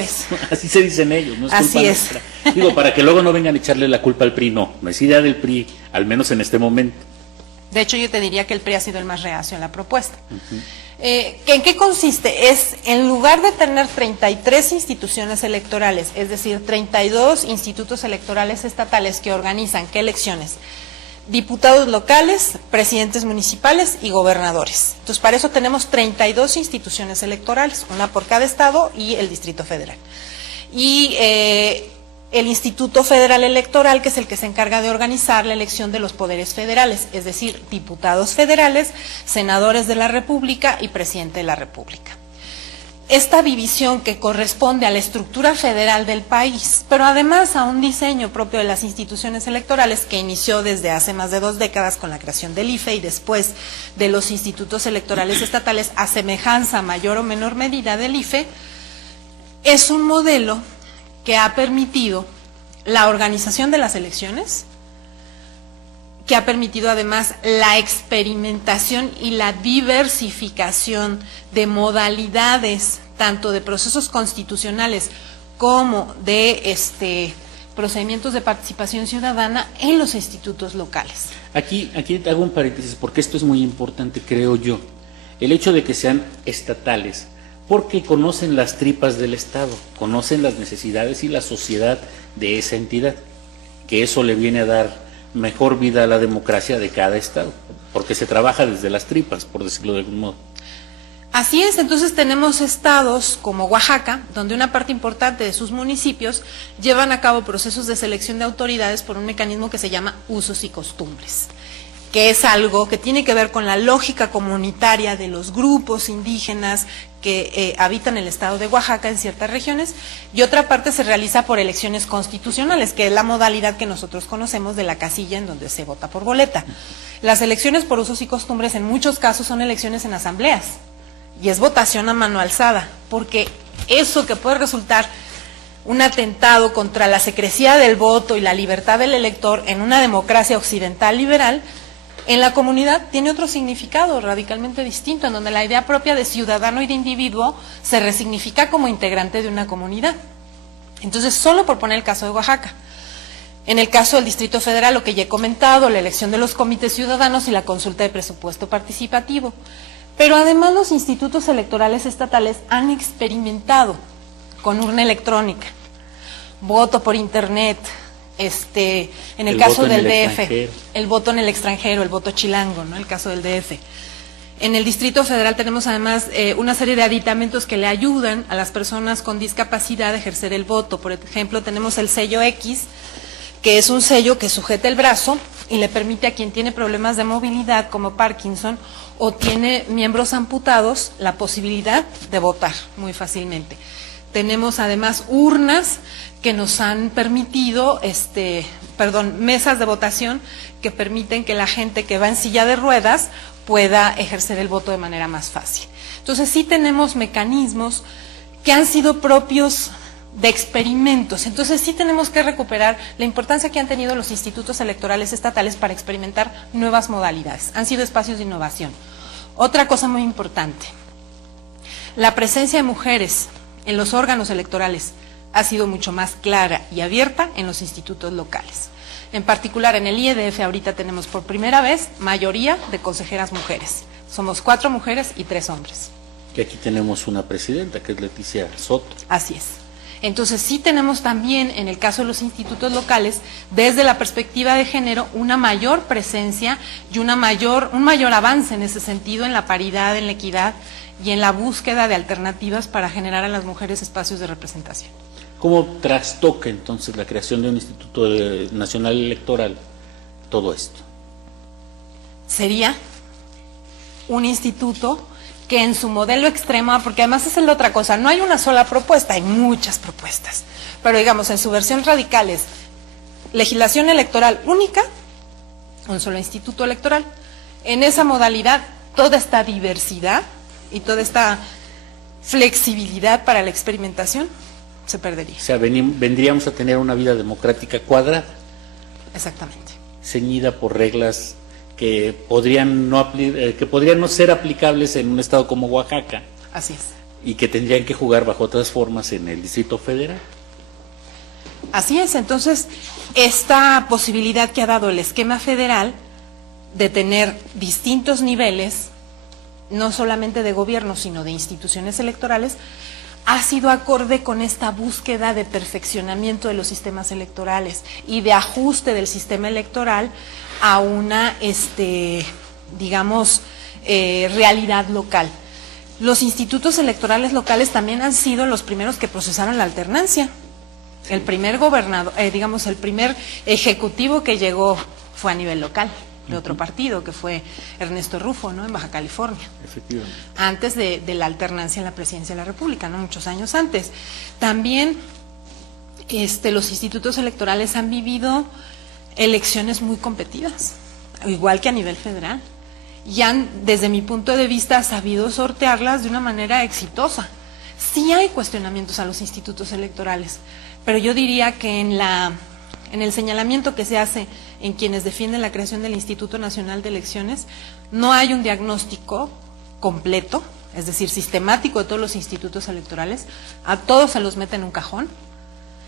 Así se dicen ellos, no es así culpa es. nuestra. Digo, para que luego no vengan a echarle la culpa al PRI, no es idea del PRI, al menos en este momento. De hecho, yo te diría que el PRI ha sido el más reacio en la propuesta. ¿En qué consiste? Es, en lugar de tener 33 instituciones electorales, es decir, 32 institutos electorales estatales que organizan, ¿qué elecciones? Diputados locales, presidentes municipales y gobernadores. Entonces, para eso tenemos 32 instituciones electorales, una por cada estado y el Distrito Federal. Y el Instituto Federal Electoral, que es el que se encarga de organizar la elección de los poderes federales, es decir, diputados federales, senadores de la República y presidente de la República. Esta división que corresponde a la estructura federal del país, pero además a un diseño propio de las instituciones electorales que inició desde hace más de 2 décadas con la creación del IFE y después de los institutos electorales estatales, a semejanza mayor o menor medida del IFE, es un modelo que ha permitido la organización de las elecciones, que ha permitido además la experimentación y la diversificación de modalidades, tanto de procesos constitucionales como de procedimientos de participación ciudadana en los institutos locales. Aquí te hago un paréntesis porque esto es muy importante, creo yo. El hecho de que sean estatales, porque conocen las tripas del Estado, conocen las necesidades y la sociedad de esa entidad, que eso le viene a dar mejor vida a la democracia de cada estado, porque se trabaja desde las tripas, por decirlo de algún modo. Así es, entonces tenemos estados como Oaxaca, donde una parte importante de sus municipios llevan a cabo procesos de selección de autoridades por un mecanismo que se llama usos y costumbres, que es algo que tiene que ver con la lógica comunitaria de los grupos indígenas que habitan el estado de Oaxaca en ciertas regiones, y otra parte se realiza por elecciones constitucionales, que es la modalidad que nosotros conocemos de la casilla en donde se vota por boleta. Las elecciones por usos y costumbres en muchos casos son elecciones en asambleas, y es votación a mano alzada, porque eso que puede resultar un atentado contra la secrecía del voto y la libertad del elector en una democracia occidental liberal, en la comunidad tiene otro significado radicalmente distinto, en donde la idea propia de ciudadano y de individuo se resignifica como integrante de una comunidad. Entonces, solo por poner el caso de Oaxaca. En el caso del Distrito Federal, lo que ya he comentado, la elección de los comités ciudadanos y la consulta de presupuesto participativo. Pero además los institutos electorales estatales han experimentado con urna electrónica, voto por internet, en el caso del DF, el voto en el extranjero, el voto chilango, ¿no? El caso del DF. En el Distrito Federal tenemos además una serie de aditamentos que le ayudan a las personas con discapacidad a ejercer el voto. Por ejemplo, tenemos el sello X, que es un sello que sujeta el brazo y le permite a quien tiene problemas de movilidad como Parkinson o tiene miembros amputados la posibilidad de votar muy fácilmente. Tenemos además urnas que nos han permitido, mesas de votación que permiten que la gente que va en silla de ruedas pueda ejercer el voto de manera más fácil. Entonces sí tenemos mecanismos que han sido propios de experimentos. Entonces sí tenemos que recuperar la importancia que han tenido los institutos electorales estatales para experimentar nuevas modalidades. Han sido espacios de innovación. Otra cosa muy importante, la presencia de mujeres en los órganos electorales ha sido mucho más clara y abierta en los institutos locales. En particular en el IEDF ahorita tenemos por primera vez mayoría de consejeras mujeres. Somos 4 mujeres y 3 hombres. Y aquí tenemos una presidenta que es Leticia Soto. Así es. Entonces sí tenemos también, en el caso de los institutos locales, desde la perspectiva de género, una mayor presencia y un mayor avance en ese sentido, en la paridad, en la equidad y en la búsqueda de alternativas para generar a las mujeres espacios de representación. ¿Cómo trastoca entonces la creación de un Instituto Nacional Electoral todo esto? Sería un instituto que en su modelo extremo, porque además esa es la otra cosa, no hay una sola propuesta, hay muchas propuestas, pero digamos en su versión radical es legislación electoral única, un solo instituto electoral. En esa modalidad, toda esta diversidad y toda esta flexibilidad para la experimentación se perdería. O sea, vendríamos a tener una vida democrática cuadrada. Exactamente. Ceñida por reglas que podrían no ser aplicables en un estado como Oaxaca. Así es. Y que tendrían que jugar bajo otras formas en el Distrito Federal. Así es, entonces esta posibilidad que ha dado el esquema federal de tener distintos niveles, no solamente de gobierno, sino de instituciones electorales, ha sido acorde con esta búsqueda de perfeccionamiento de los sistemas electorales y de ajuste del sistema electoral a una, realidad local. Los institutos electorales locales también han sido los primeros que procesaron la alternancia. El primer gobernador, el primer ejecutivo que llegó fue a nivel local, de otro partido, que fue Ernesto Rufo, ¿no? En Baja California. Efectivamente. Antes de la alternancia en la presidencia de la República, ¿no? Muchos años antes. También los institutos electorales han vivido elecciones muy competidas, igual que a nivel federal, y han, desde mi punto de vista, sabido sortearlas de una manera exitosa. Sí hay cuestionamientos a los institutos electorales, pero yo diría que en el señalamiento que se hace en quienes defienden la creación del Instituto Nacional de Elecciones, no hay un diagnóstico completo, es decir, sistemático de todos los institutos electorales. A todos se los mete en un cajón,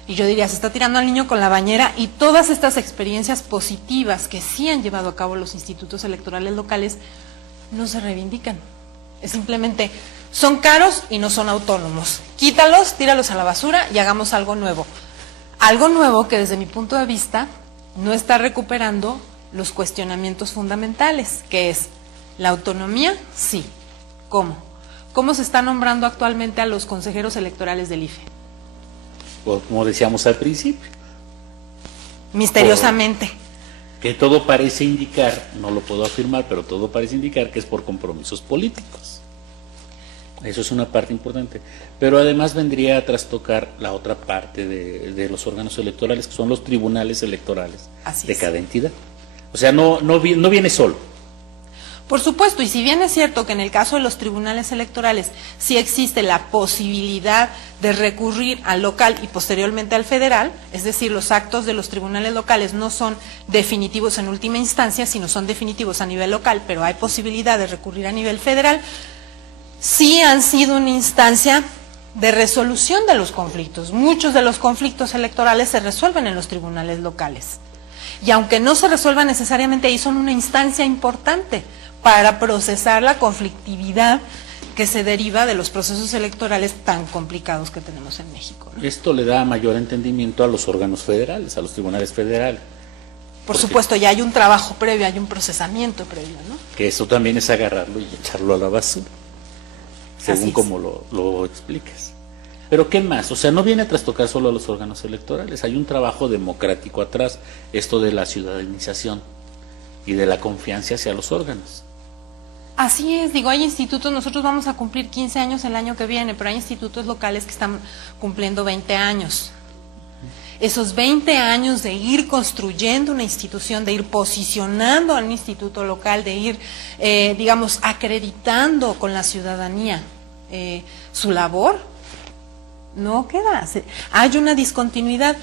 y yo diría, se está tirando al niño con la bañera, y todas estas experiencias positivas que sí han llevado a cabo los institutos electorales locales no se reivindican. Es simplemente, son caros y no son autónomos. Quítalos, tíralos a la basura y hagamos algo nuevo. Algo nuevo que desde mi punto de vista no está recuperando los cuestionamientos fundamentales, que es la autonomía, sí. ¿Cómo? ¿Cómo se está nombrando actualmente a los consejeros electorales del IFE? Como decíamos al principio. Misteriosamente. Que todo parece indicar, no lo puedo afirmar, pero todo parece indicar que es por compromisos políticos. Eso es una parte importante. Pero además vendría a trastocar la otra parte de los órganos electorales, que son los tribunales electorales de cada entidad. O sea, no viene solo. Por supuesto, y si bien es cierto que en el caso de los tribunales electorales sí existe la posibilidad de recurrir al local y posteriormente al federal, es decir, los actos de los tribunales locales no son definitivos en última instancia, sino son definitivos a nivel local, pero hay posibilidad de recurrir a nivel federal, sí han sido una instancia de resolución de los conflictos. Muchos de los conflictos electorales se resuelven en los tribunales locales. Y aunque no se resuelvan necesariamente ahí, son una instancia importante para procesar la conflictividad que se deriva de los procesos electorales tan complicados que tenemos en México, ¿no? Esto le da mayor entendimiento a los órganos federales, a los tribunales federales. Por supuesto, ya hay un trabajo previo, hay un procesamiento previo, ¿no? Que eso también es agarrarlo y echarlo a la basura, según como lo explicas. Pero ¿qué más? O sea, no viene a trastocar solo a los órganos electorales, hay un trabajo democrático atrás, esto de la ciudadanización y de la confianza hacia los órganos. Así es, digo, hay institutos, nosotros vamos a cumplir 15 años el año que viene, pero hay institutos locales que están cumpliendo 20 años. Esos 20 años de ir construyendo una institución, de ir posicionando a un instituto local, de ir, digamos, acreditando con la ciudadanía su labor, no queda. Hay una discontinuidad.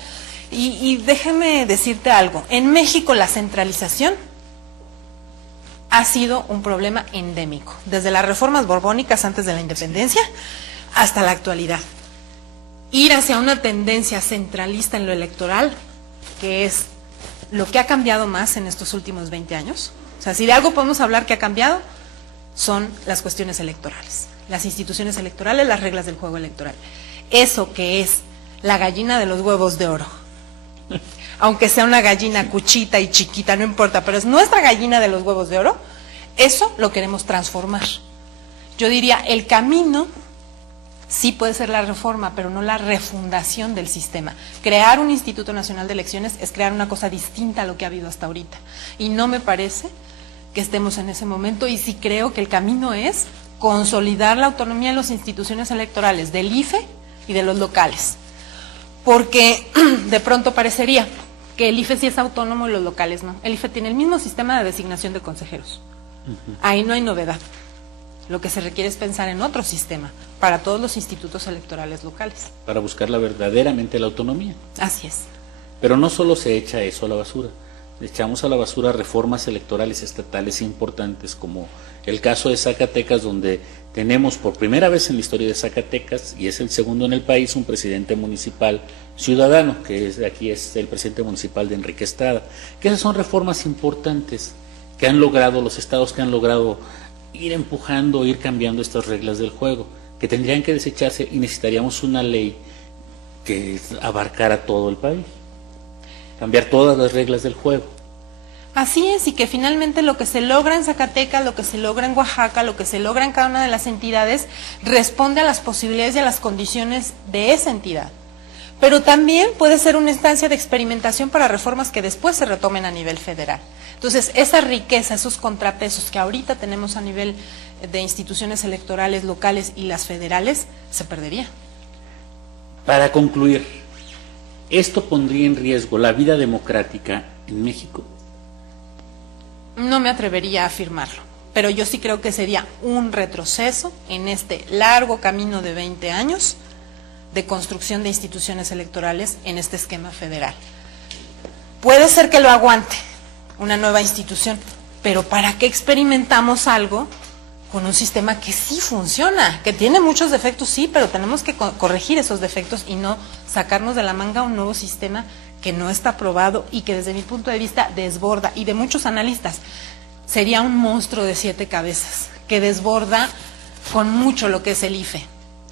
Y déjame decirte algo, en México la centralización ha sido un problema endémico, desde las reformas borbónicas antes de la independencia hasta la actualidad. Ir hacia una tendencia centralista en lo electoral, que es lo que ha cambiado más en estos últimos 20 años. O sea, si de algo podemos hablar que ha cambiado, son las cuestiones electorales, las instituciones electorales, las reglas del juego electoral. Eso que es la gallina de los huevos de oro. Aunque sea una gallina cuchita y chiquita, no importa, pero es nuestra gallina de los huevos de oro, eso lo queremos transformar. Yo diría, el camino sí puede ser la reforma, pero no la refundación del sistema. Crear un Instituto Nacional de Elecciones es crear una cosa distinta a lo que ha habido hasta ahorita. Y no me parece que estemos en ese momento, y sí creo que el camino es consolidar la autonomía de las instituciones electorales, del IFE y de los locales. Porque de pronto parecería que el IFE sí es autónomo y los locales no. El IFE tiene el mismo sistema de designación de consejeros. Ahí no hay novedad. Lo que se requiere es pensar en otro sistema para todos los institutos electorales locales. Para buscar verdaderamente la autonomía. Así es. Pero no solo se echa eso a la basura. Echamos a la basura reformas electorales estatales importantes, como el caso de Zacatecas, donde tenemos por primera vez en la historia de Zacatecas, y es el segundo en el país, un presidente municipal ciudadano, que aquí es el presidente municipal de Enrique Estrada. Que esas son reformas importantes que han logrado los estados, que han logrado ir empujando, ir cambiando estas reglas del juego, que tendrían que desecharse, y necesitaríamos una ley que abarcara todo el país, cambiar todas las reglas del juego. Así es, y que finalmente lo que se logra en Zacatecas, lo que se logra en Oaxaca, lo que se logra en cada una de las entidades, responde a las posibilidades y a las condiciones de esa entidad. Pero también puede ser una instancia de experimentación para reformas que después se retomen a nivel federal. Entonces, esa riqueza, esos contrapesos que ahorita tenemos a nivel de instituciones electorales locales y las federales, se perdería. Para concluir, ¿esto pondría en riesgo la vida democrática en México? No me atrevería a afirmarlo, pero yo sí creo que sería un retroceso en este largo camino de 20 años de construcción de instituciones electorales en este esquema federal. Puede ser que lo aguante una nueva institución, pero ¿para qué experimentamos algo con un sistema que sí funciona, que tiene muchos defectos, sí, pero tenemos que corregir esos defectos y no sacarnos de la manga un nuevo sistema que no está probado y que desde mi punto de vista desborda, y de muchos analistas, sería un monstruo de 7 cabezas, que desborda con mucho lo que es el IFE,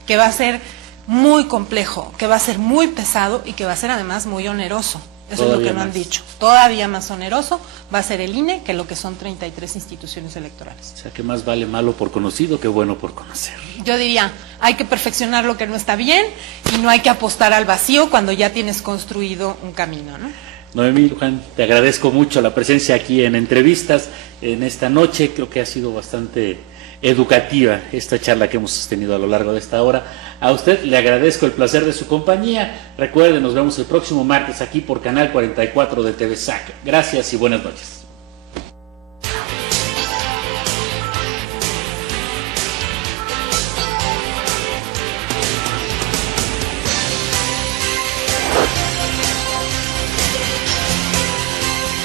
que va a ser muy complejo, que va a ser muy pesado y que va a ser además muy oneroso. Eso es lo que no han dicho. Todavía más oneroso va a ser el INE que lo que son 33 instituciones electorales. O sea, que más vale malo por conocido que bueno por conocer. Yo diría, hay que perfeccionar lo que no está bien y no hay que apostar al vacío cuando ya tienes construido un camino, ¿no? Noemí Luján, te agradezco mucho la presencia aquí en Entrevistas en esta noche. Creo que ha sido bastante educativa esta charla que hemos sostenido a lo largo de esta hora. A usted le agradezco el placer de su compañía. Recuerden, nos vemos el próximo martes aquí por Canal 44 de TV SAC. Gracias y buenas noches.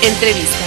Entrevista.